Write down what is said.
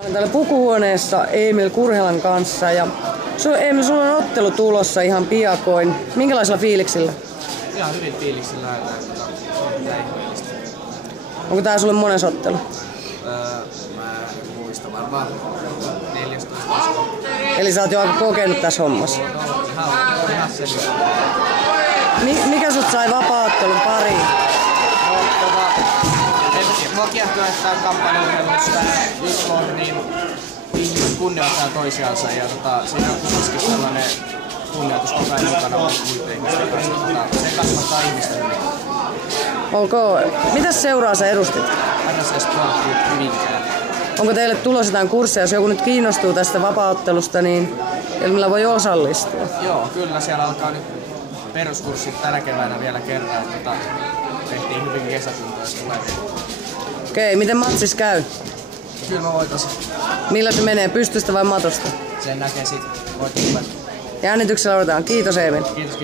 Olen täällä pukuhuoneessa Emil Kurhelan kanssa ja Emil, sulla on ottelu tulossa ihan piakoin. Minkälaisella fiiliksillä? Ihan hyvin fiiliksillä lähdetään, Onko tää sulle mones ottelu? Mä en muista, varmaan 14. Eli sä oot jo aika kokenut tässä hommassa. Ihan se. Mikä sut sai vapaa-ottelun pariin? Mua kiehtoo, että tää on kamppailuurheilussa yksi on niin ihmiset kunnioittaa toisiansa ja siinä on kuitenkin sellainen kunnioitus koko ajan mukana muiden ihmisten kanssa. Se kasvattaa ihmistä hyvin. Mitäs seuraa sä edustit? RSS Sport Minkään. Onko teille tulossa jotain kursseja? Jos joku nyt kiinnostuu tästä vapaa-ottelusta, niin millä voi osallistua? Joo, kyllä siellä alkaa nyt peruskurssit tänä keväänä vielä kerran. Tehtiin hyvin kesätuntoja tulevia. Okei, miten matsis käy? Kyllä mä voitasin. Millä se menee? Pystystä vai matosta? Sen näkee sit. Voitin. Jännityksellä odotetaan. Kiitos Emil. Kiitos.